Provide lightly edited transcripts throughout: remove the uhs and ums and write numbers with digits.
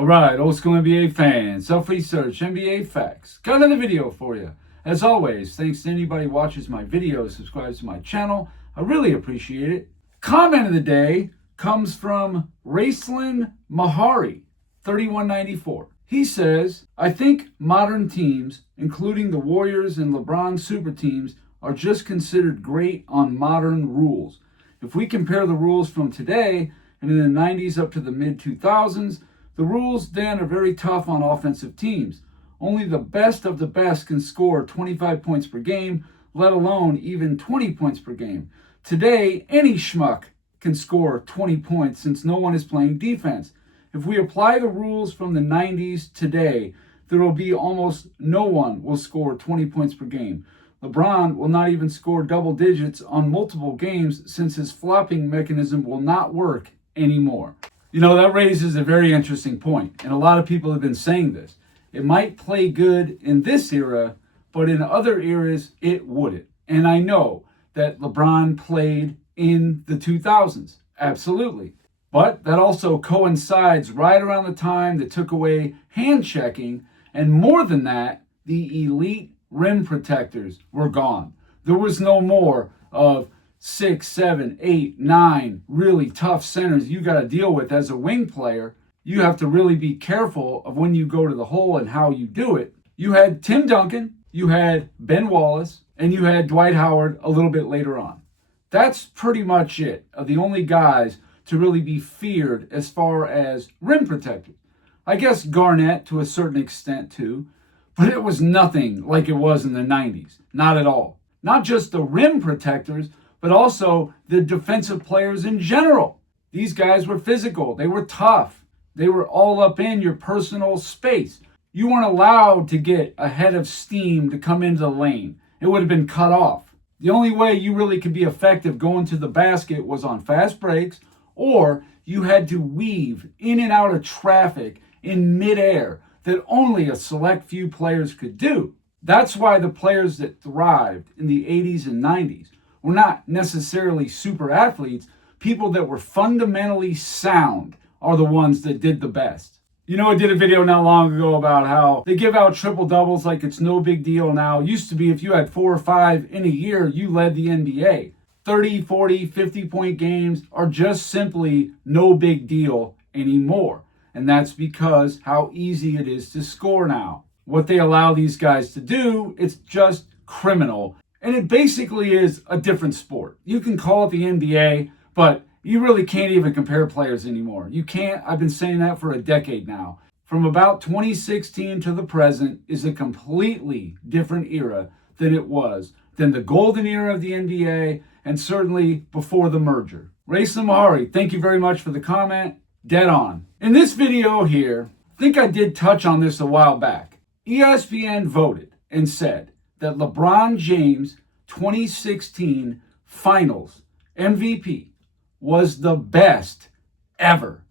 Alright, old school NBA fans, self-research, NBA facts. Got another video for you. As always, thanks to anybody who watches my videos, subscribes to my channel. I really appreciate it. Comment of the day comes from Raceland Mahari, 3194. He says, I think modern teams, including the Warriors and LeBron super teams, are just considered great on modern rules. If we compare the rules from today and in the 90s up to the mid-2000s, the rules then are very tough on offensive teams. Only the best of the best can score 25 points per game, let alone even 20 points per game. Today, any schmuck can score 20 points since no one is playing defense. If we apply the rules from the 90s today, there will be almost no one will score 20 points per game. LeBron will not even score double digits on multiple games since his flopping mechanism will not work anymore. You know, that raises a very interesting point, and a lot of people have been saying this. It might play good in this era, but in other eras, it wouldn't. And I know that LeBron played in the 2000s, absolutely. But that also coincides right around the time they took away hand checking, and more than that, the elite rim protectors were gone. There was no more of 6, 7, 8, 9 really tough centers you got to deal with as a wing player. You have to really be careful of when you go to the hole and how you do it. You had Tim Duncan, you had Ben Wallace, and you had Dwight Howard a little bit later on. That's pretty much it, of the only guys to really be feared as far as rim protectors. I guess Garnett to a certain extent too, but it was nothing like it was in the 90s. Not at all. Not just the rim protectors, but also the defensive players in general. These guys were physical. They were tough. They were all up in your personal space. You weren't allowed to get a head of steam to come into the lane. It would have been cut off. The only way you really could be effective going to the basket was on fast breaks, or you had to weave in and out of traffic in midair that only a select few players could do. That's why the players that thrived in the 80s and 90s were not necessarily super athletes. People that were fundamentally sound are the ones that did the best. You know, I did a video not long ago about how they give out triple doubles like it's no big deal now. It used to be if you had 4 or 5 in a year, you led the NBA. 30, 40, 50-point games are just simply no big deal anymore. And that's because how easy it is to score now. What they allow these guys to do, it's just criminal. And it basically is a different sport. You can call it the NBA, but you really can't even compare players anymore. You can't. I've been saying that for a decade now. From about 2016 to the present is a completely different era than it was, than the golden era of the NBA, and certainly before the merger. Raceland Mahari, thank you very much for the comment. Dead on. In this video here, I think I did touch on this a while back. ESPN voted and said that LeBron James 2016 Finals MVP was the best ever.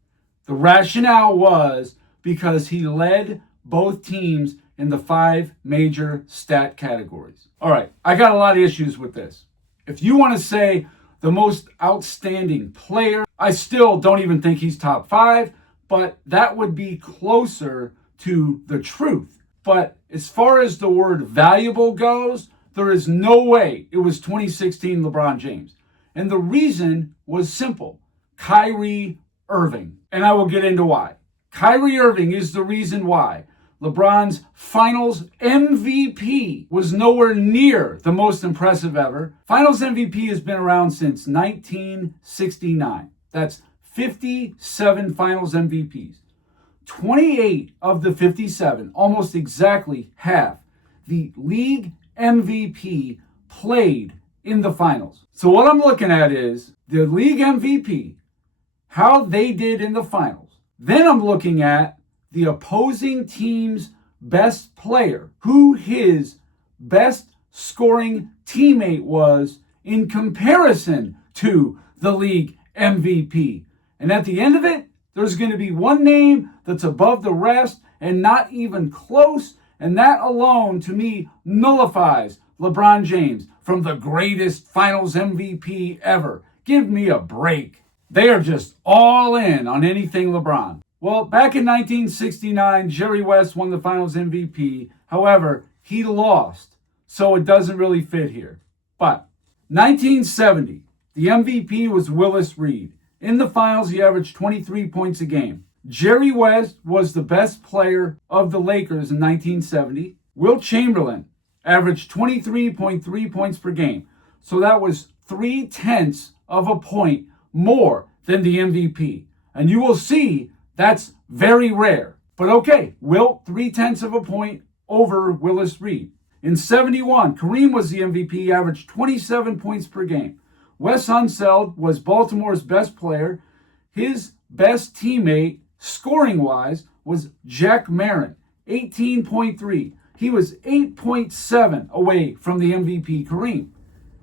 The rationale was because he led both teams in the 5 major stat categories. All right, I got a lot of issues with this. If you want to say the most outstanding player, I still don't even think he's top 5, but that would be closer to the truth. But as far as the word valuable goes, there is no way it was 2016 LeBron James. And the reason was simple. Kyrie Irving. And I will get into why. Kyrie Irving is the reason why LeBron's Finals MVP was nowhere near the most impressive ever. Finals MVP has been around since 1969. That's 57 Finals MVPs. 28 of the 57, almost exactly half, the league MVP played in the finals. So what I'm looking at is the league MVP, how they did in the finals. Then I'm looking at the opposing team's best player, who his best scoring teammate was in comparison to the league MVP. And at the end of it, there's going to be one name that's above the rest and not even close. And that alone, to me, nullifies LeBron James from the greatest Finals MVP ever. Give me a break. They are just all in on anything LeBron. Well, back in 1969, Jerry West won the Finals MVP. However, he lost, so it doesn't really fit here. But 1970, the MVP was Willis Reed. In the finals, he averaged 23 points a game. Jerry West was the best player of the Lakers in 1970. Wilt Chamberlain averaged 23.3 points per game. So that was 0.3 of a point more than the MVP. And you will see that's very rare. But okay, Wilt 0.3 of a point over Willis Reed. In 71, Kareem was the MVP, averaged 27 points per game. Wes Unseld was Baltimore's best player. His best teammate, scoring-wise, was Jack Marin, 18.3. He was 8.7 away from the MVP Kareem.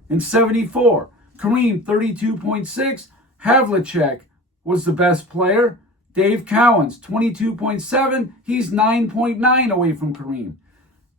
In 74, Kareem 32.6. Havlicek was the best player. Dave Cowens 22.7. He's 9.9 away from Kareem.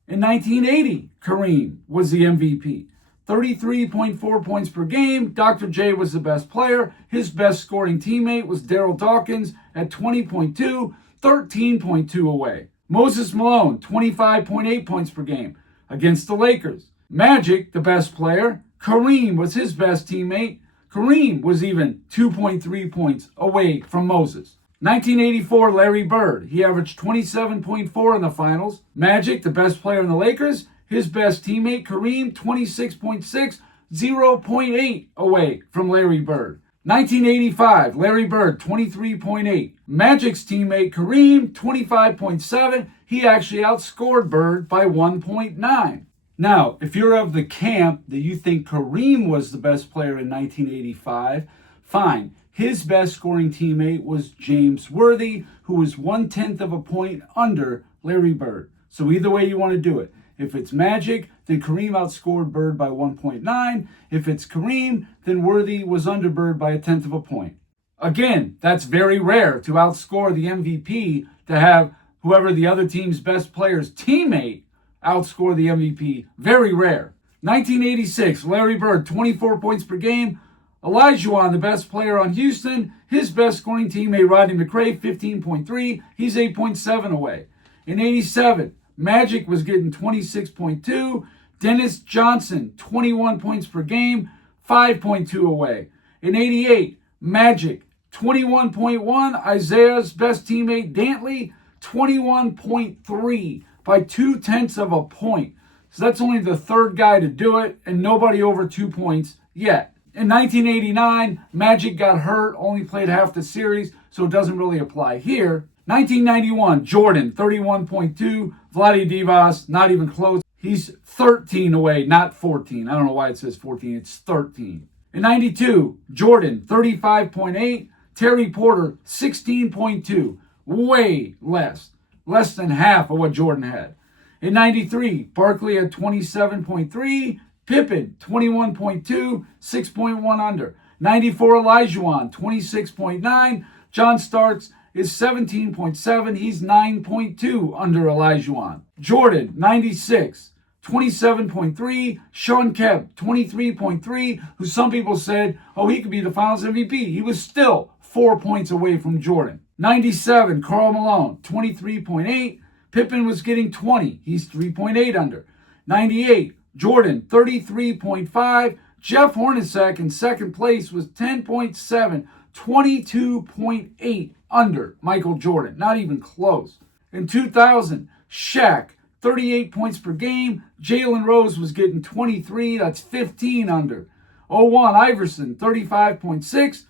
In 1980, Kareem was the MVP. 33.4 points per game. Dr. J was the best player. His best scoring teammate was Daryl Dawkins at 20.2, 13.2 away. Moses Malone, 25.8 points per game against the Lakers. Magic, the best player. Kareem was his best teammate. Kareem was even 2.3 points away from Moses. 1984, Larry Bird. He averaged 27.4 in the finals. Magic, the best player in the Lakers. His best teammate, Kareem, 26.6, 0.8 away from Larry Bird. 1985, Larry Bird, 23.8. Magic's teammate, Kareem, 25.7. He actually outscored Bird by 1.9. Now, if you're of the camp that you think Kareem was the best player in 1985, fine. His best scoring teammate was James Worthy, who was 0.1 of a point under Larry Bird. So either way you want to do it. If it's Magic, then Kareem outscored Bird by 1.9. If it's Kareem, then Worthy was under Bird by 0.1 of a point. Again, that's very rare to outscore the MVP, to have whoever the other team's best player's teammate outscore the MVP. Very rare. 1986, Larry Bird, 24 points per game. Olajuwon, the best player on Houston. His best scoring teammate, Rodney McRae, 15.3. He's 8.7 away. In 87, Magic was getting 26.2. Dennis Johnson, 21 points per game, 5.2 away. In 88, Magic, 21.1. Isaiah's best teammate, Dantley, 21.3 by 0.2 of a point. So that's only the third guy to do it, and nobody over 2 points yet. In 1989, Magic got hurt, only played half the series, so it doesn't really apply here. 1991, Jordan, 31.2. Vlade Divac, not even close. He's 13 away, not 14. I don't know why it says 14. It's 13. In 92, Jordan, 35.8. Terry Porter, 16.2. Way less. Less than half of what Jordan had. In 93, Barkley had 27.3. Pippen, 21.2, 6.1 under. 94, Olajuwon, 26.9. John Starks is 17.7. He's 9.2 under Olajuwon. Jordan, 96, 27.3. Sean Kemp, 23.3, who some people said, oh, he could be the Finals MVP. He was still 4 points away from Jordan. 97, Karl Malone, 23.8. Pippen was getting 20. He's 3.8 under. 98, Jordan, 33.5. Jeff Hornacek in second place was 10.7, 22.8 under Michael Jordan. Not even close. In 2000, Shaq, 38 points per game. Jalen Rose was getting 23. That's 15 under. 01, Iverson, 35.6.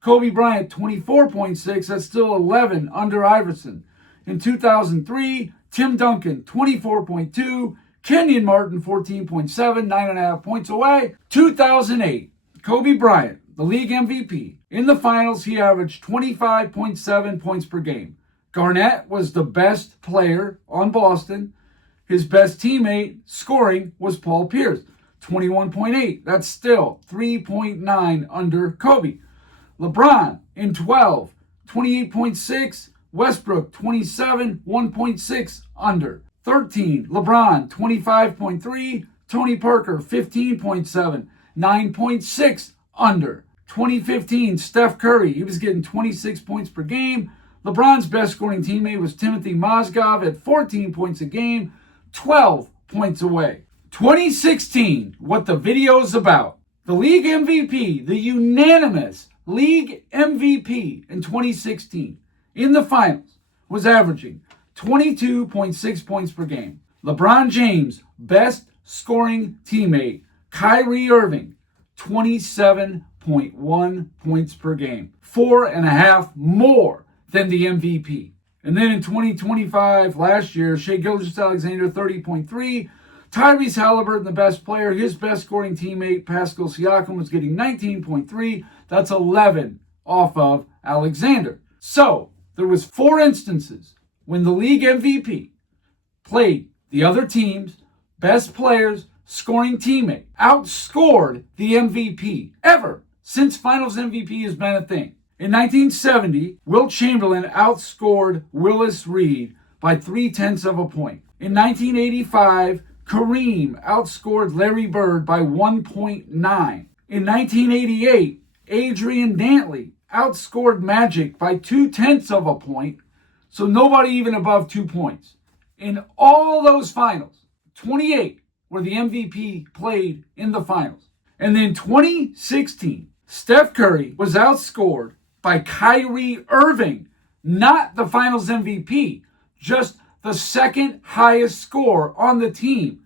Kobe Bryant, 24.6. That's still 11 under Iverson. In 2003, Tim Duncan, 24.2. Kenyon Martin, 14.7, 9.5 points away. 2008, Kobe Bryant, the league MVP. In the finals, he averaged 25.7 points per game. Garnett was the best player on Boston. His best teammate scoring was Paul Pierce, 21.8. That's still 3.9 under Kobe. LeBron in 12, 28.6. Westbrook, 27, 1.6 under. 13, LeBron, 25.3. Tony Parker, 15.7, 9.6 under. 2015, Steph Curry, he was getting 26 points per game. LeBron's best scoring teammate was Timothy Mozgov at 14 points a game, 12 points away. 2016, what the video's about. The league MVP, the unanimous league MVP in 2016 in the finals was averaging 22.6 points per game. LeBron James, best scoring teammate, Kyrie Irving, 27.1 points per game. 4.5 more than the MVP. And then in 2025, last year, Shai Gilgeous-Alexander, 30.3. Tyrese Halliburton, the best player, his best scoring teammate, Pascal Siakam, was getting 19.3. That's 11 off of Alexander. So, there was 4 instances when the league MVP played the other team's best player's scoring teammate, outscored the MVP ever since Finals MVP has been a thing. In 1970, Wilt Chamberlain outscored Willis Reed by 0.3 of a point. In 1985, Kareem outscored Larry Bird by 1.9. In 1988, Adrian Dantley outscored Magic by 0.2 of a point, so nobody even above 2 points. In all those finals, 28 where the MVP played in the finals. And then 2016, Steph Curry was outscored by Kyrie Irving, not the finals MVP, just the second highest score on the team,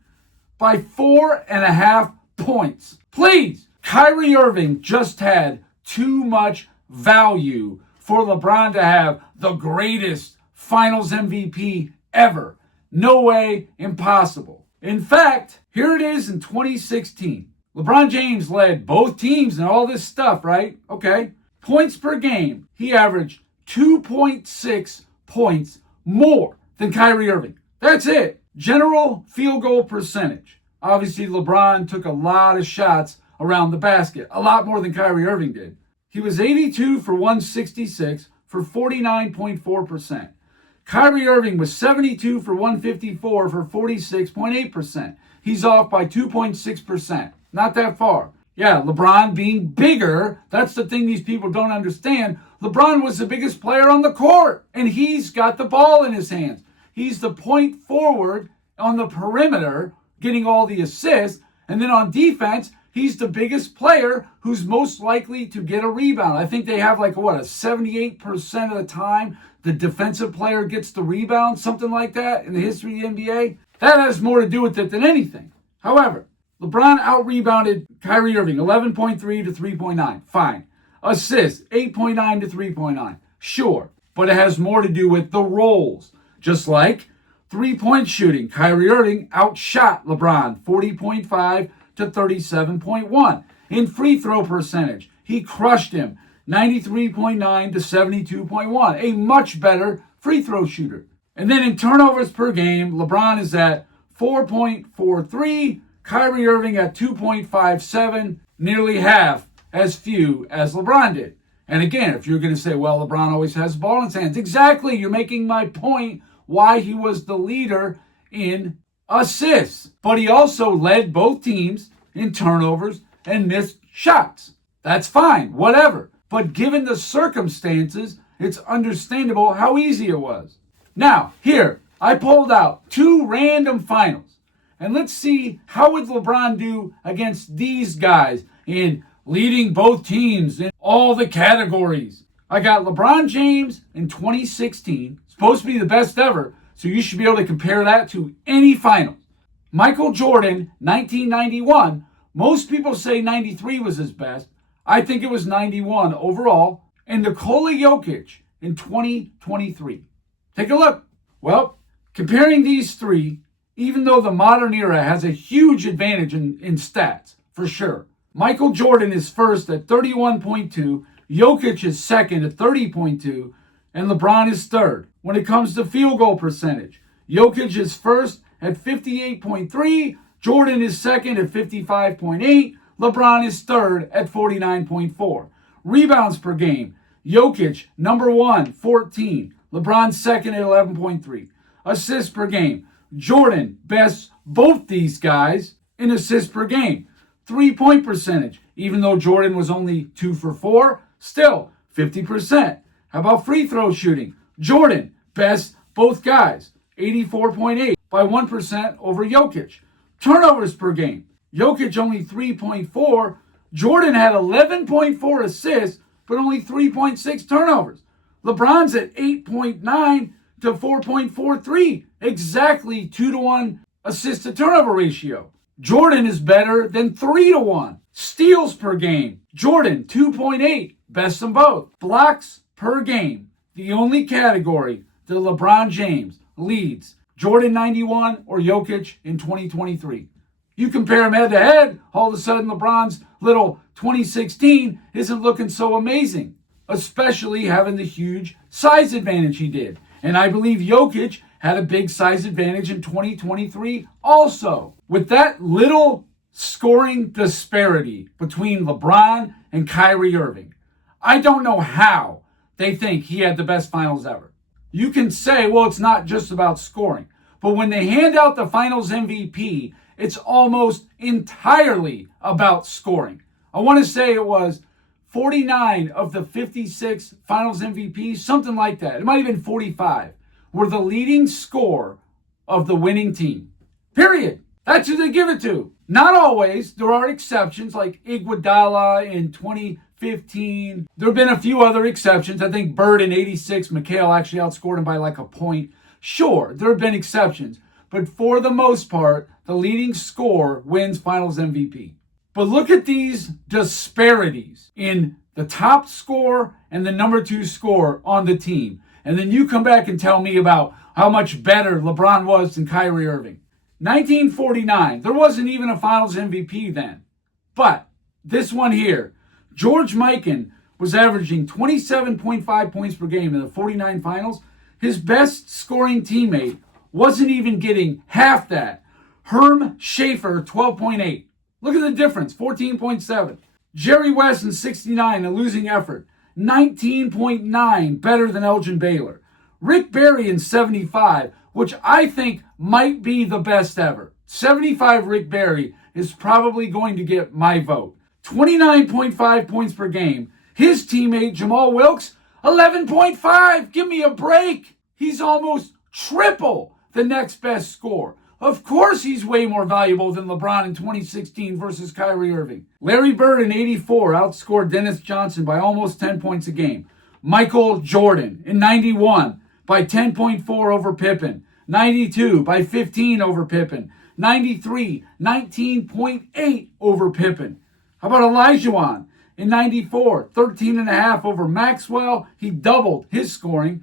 by 4.5 points. Please, Kyrie Irving just had too much value for LeBron to have the greatest finals MVP ever. No way, impossible. In fact, here it is in 2016. LeBron James led both teams and all this stuff, right? Okay. Points per game, he averaged 2.6 points more than Kyrie Irving. That's it. General field goal percentage. Obviously, LeBron took a lot of shots around the basket, a lot more than Kyrie Irving did. He was 82 for 166 for 49.4%. Kyrie Irving was 72 for 154 for 46.8%. He's off by 2.6%. Not that far. Yeah, LeBron being bigger, that's the thing these people don't understand. LeBron was the biggest player on the court, and he's got the ball in his hands. He's the point forward on the perimeter, getting all the assists, and then on defense, he's the biggest player who's most likely to get a rebound. I think they have a 78% of the time the defensive player gets the rebound, something like that in the history of the NBA. That has more to do with it than anything. However, LeBron out-rebounded Kyrie Irving, 11.3 to 3.9. Fine. Assists, 8.9 to 3.9. Sure. But it has more to do with the roles. Just like three-point shooting. Kyrie Irving outshot LeBron, 40.5 to 37.1. In free throw percentage, he crushed him, 93.9 to 72.1. A much better free throw shooter. And then in turnovers per game, LeBron is at 4.43. Kyrie Irving at 2.57, nearly half as few as LeBron did. And again, if you're going to say, well, LeBron always has the ball in his hands. Exactly, you're making my point why he was the leader in assists. But he also led both teams in turnovers and missed shots. That's fine, whatever. But given the circumstances, it's understandable how easy it was. Now, here, I pulled out 2 random finals. And let's see how would LeBron do against these guys in leading both teams in all the categories. I got LeBron James in 2016, supposed to be the best ever, so you should be able to compare that to any finals. Michael Jordan, 1991. Most people say 93 was his best. I think it was 91 overall. And Nikola Jokic in 2023. Take a look. Well, comparing these 3, even though the modern era has a huge advantage in stats, for sure. Michael Jordan is first at 31.2, Jokic is second at 30.2, and LeBron is third. When it comes to field goal percentage, Jokic is first at 58.3, Jordan is second at 55.8, LeBron is third at 49.4. Rebounds per game, Jokic, number 1, 14, LeBron second at 11.3. Assists per game, Jordan bests both these guys in assists per game. 3-point percentage, even though Jordan was only 2 for 4, still 50%. How about free throw shooting? Jordan, best both guys, 84.8 by 1% over Jokic. Turnovers per game, Jokic only 3.4. Jordan had 11.4 assists, but only 3.6 turnovers. LeBron's at 8.9 to 4.43, exactly 2-to-1 assist to turnover ratio. Jordan is better than 3-to-1. Steals per game, Jordan 2.8, best in both. Blocks per game, the only category that LeBron James leads, Jordan 91 or Jokic in 2023. You compare them head to head, all of a sudden LeBron's little 2016 isn't looking so amazing, especially having the huge size advantage he did. And I believe Jokic had a big size advantage in 2023 also. With that little scoring disparity between LeBron and Kyrie Irving, I don't know how they think he had the best finals ever. You can say, well, it's not just about scoring. But when they hand out the finals MVP, it's almost entirely about scoring. I want to say it was 49 of the 56 finals MVPs, something like that. It might have been 45, were the leading scorer of the winning team. Period. That's who they give it to. Not always. There are exceptions like Iguodala in 2015. There have been a few other exceptions. I think Bird in 86, McHale actually outscored him by like a point. Sure, there have been exceptions. But for the most part, the leading scorer wins finals MVP. But look at these disparities in the top scorer and the number 2 scorer on the team. And then you come back and tell me about how much better LeBron was than Kyrie Irving. 1949, there wasn't even a finals MVP then. But this one here, George Mikan was averaging 27.5 points per game in the 49 finals. His best scoring teammate wasn't even getting half that. Herm Schaefer, 12.8. Look at the difference, 14.7. Jerry West in 69, a losing effort, 19.9, better than Elgin Baylor. Rick Barry in 75, which I think might be the best ever. 75 Rick Barry is probably going to get my vote. 29.5 points per game. His teammate, Jamal Wilkes, 11.5. Give me a break. He's almost triple the next best scorer. Of course he's way more valuable than LeBron in 2016 versus Kyrie Irving. Larry Bird in 84 outscored Dennis Johnson by almost 10 points a game. Michael Jordan in 91 by 10.4 over Pippen. 92 by 15 over Pippen. 93, 19.8 over Pippen. How about Olajuwon in 94, 13.5 over Maxwell. He doubled his scoring.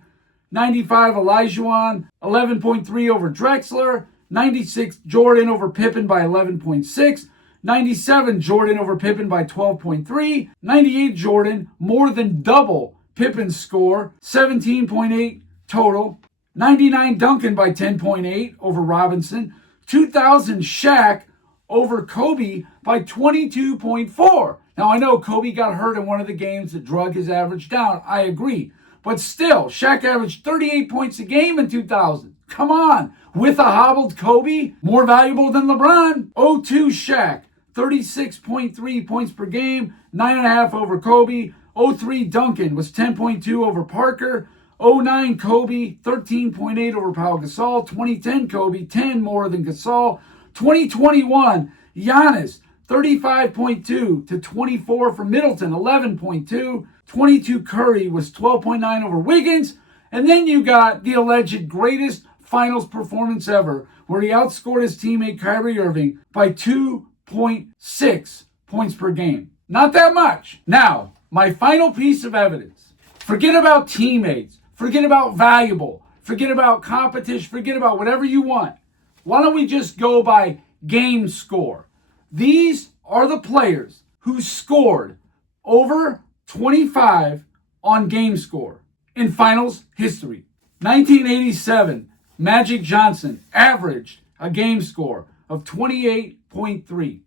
95 Olajuwon, 11.3 over Drexler. 96 Jordan over Pippen by 11.6. 97 Jordan over Pippen by 12.3. 98 Jordan, more than double Pippen's score, 17.8 total. 99 Duncan by 10.8 over Robinson. 2000 Shaq over Kobe by 22.4. Now I know Kobe got hurt in one of the games that drug his average down. I agree. But still, Shaq averaged 38 points a game in 2000. Come on. With a hobbled Kobe, more valuable than LeBron. 02 Shaq, 36.3 points per game, 9.5 over Kobe. 03 Duncan was 10.2 over Parker. 09 Kobe, 13.8 over Pau Gasol. 2010 Kobe, 10 more than Gasol. 2021 Giannis, 35.2 to 24 for Middleton, 11.2. 22 Curry was 12.9 over Wiggins. And then you got the alleged greatest finals performance ever, where he outscored his teammate Kyrie Irving by 2.6 points per game. Not that much. Now, my final piece of evidence. Forget about teammates. Forget about valuable. Forget about competition. Forget about whatever you want. Why don't we just go by game score? These are the players who scored over 25 on game score in finals history. 1987, Magic Johnson averaged a game score of 28.3.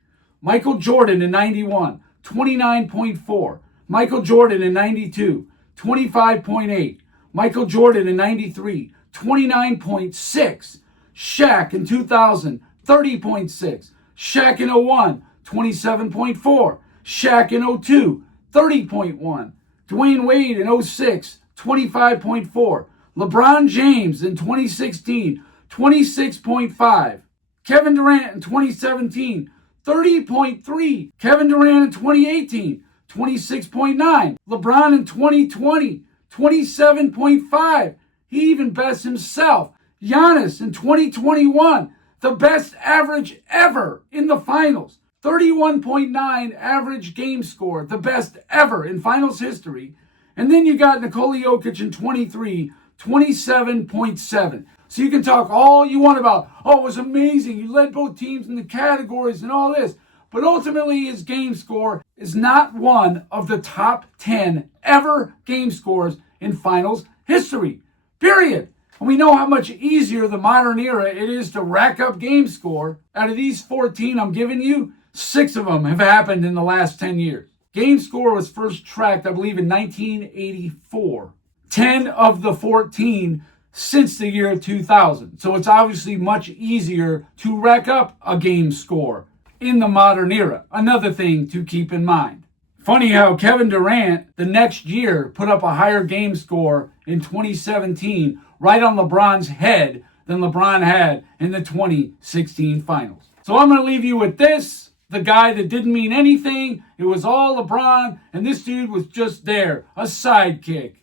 Michael Jordan in 91, 29.4. Michael Jordan in 92, 25.8. Michael Jordan in 93, 29.6. Shaq in 2000, 30.6. Shaq in 01, 27.4. Shaq in 02, 30.1. Dwayne Wade in 06, 25.4. LeBron James in 2016, 26.5. Kevin Durant in 2017, 30.3. Kevin Durant in 2018, 26.9. LeBron in 2020, 27.5. He even bests himself. Giannis in 2021, the best average ever in the finals. 31.9 average game score, the best ever in finals history. And then you got Nikola Jokic in 23, 27.7. So you can talk all you want about, oh, it was amazing. You led both teams in the categories and all this. But ultimately, his game score is not one of the top 10 ever game scores in finals history. Period. And we know how much easier the modern era it is to rack up game score. Out of these 14 I'm giving you, 6 of them have happened in the last 10 years. Game score was first tracked, I believe, in 1984. 10 of the 14 since the year 2000. So it's obviously much easier to rack up a game score in the modern era. Another thing to keep in mind. Funny how Kevin Durant the next year put up a higher game score in 2017 right on LeBron's head than LeBron had in the 2016 finals. So I'm going to leave you with this. The guy that didn't mean anything. It was all LeBron, and this dude was just there, a sidekick.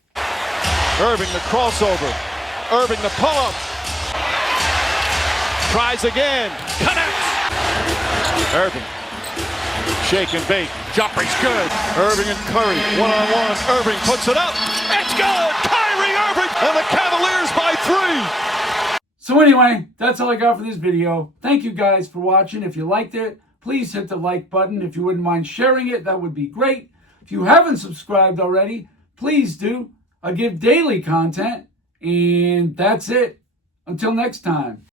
Irving the crossover. Irving the pull-up. Tries again. Connects. Irving. Shake and bake. Jumper's good. Irving and Curry. One-on-one. Irving puts it up. It's good. Kyrie Irving. And the Cavaliers by 3. So anyway, that's all I got for this video. Thank you guys for watching. If you liked it, please hit the like button. If you wouldn't mind sharing it, that would be great. If you haven't subscribed already, please do. I give daily content. And that's it. Until next time.